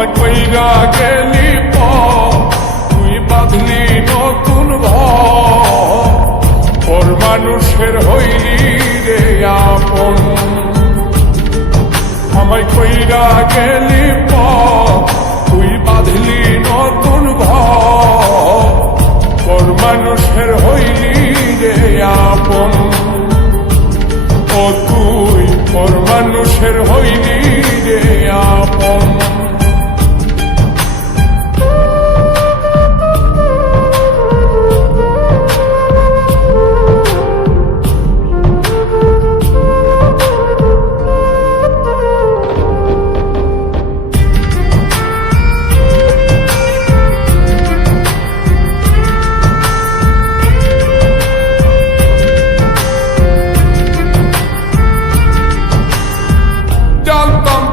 আমায় কইরা গেলি তুই বাঁধলি নতুন ঘর মানুষের হইলি রে আপন। আমায় কইরা গেলি তুই বাঁধলি নতুন ঘর মানুষের হইলি রে আপন। ও তুই পর মানুষের হইলি রে আপন।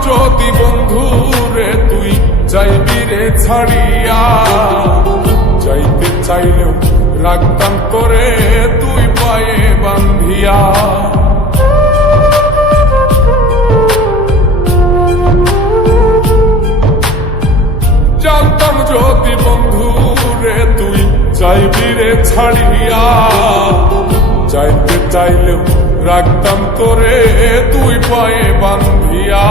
যদি বন্ধু রে তুই যাইবি রে ছাড়িয়া, যাইতে চাইলেও রাখতাম তোরে তুই পায়ে বান্ধিয়া। জানতাম যদি বন্ধু রে তুই যাইবি রে ছাড়িয়া, যাইতে চাইলেও রাখতাম তোরে তুই পায়ে বান্ধিয়া।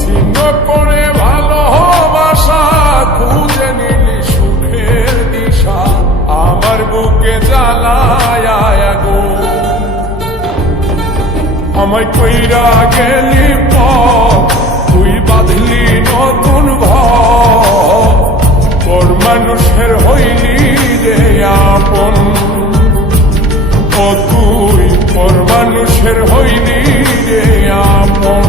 ছিন্ন করে ভালোবাসা খুঁজে নিলি সুখের দিশা, আমার বুকে জ্বালায় আগুন। আমায় কইরা গেলি তুই বাঁধলি নতুন ঘর মানুষের হইলি রে আপন। ও তুই পর মানুষের হইলি রে আপন।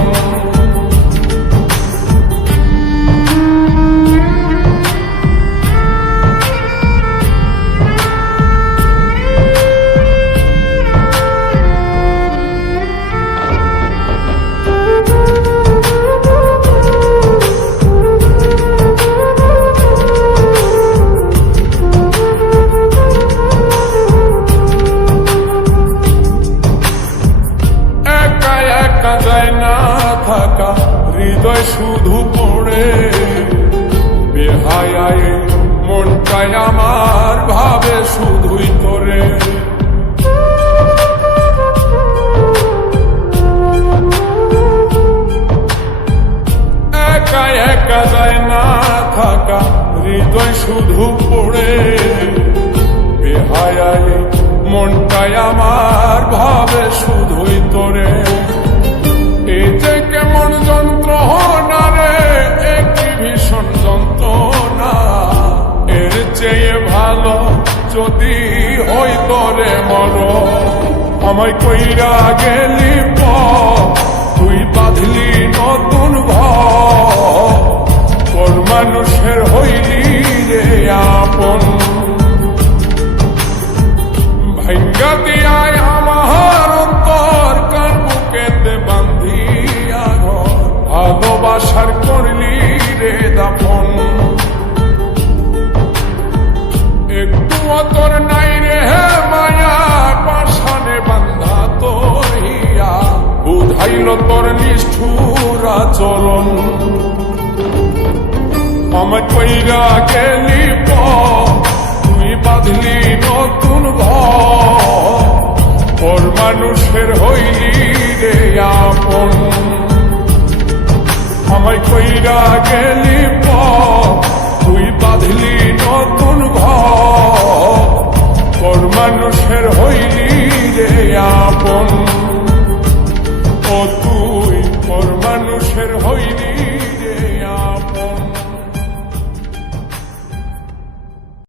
যায় না থাকা হৃদয় শুধু পড়ে, বেহায় মনটাই আমার ভাবে শুধুই তোরে। একা একা যায় না থাকা হৃদয় শুধু পড়ে, বেহায় মনটাই আমার ভাবে শুধুই তোরে। এই যে কেমন যন্ত্রণা রে, একটি ভীষণ যন্ত্রণা, এর চেয়ে ভালো যদি হইতো রে মরণ। আমায় কইরা গেলি তুই বাঁধলি নতুন ঘর মানুষের হইলি রে আপন। ভাঙ্গা দিয়ায় আমার অন্তর কার বুকেতে বান্ধিয়া ঘর, ভালোবাসার করলি রে দাফন। একটু তোর নাই রে মায়া, পাশানে বান্ধা তোর হিয়া, বুঝাইল তোর নিষ্ঠুর আচরণ। আমায় কইরা গেলি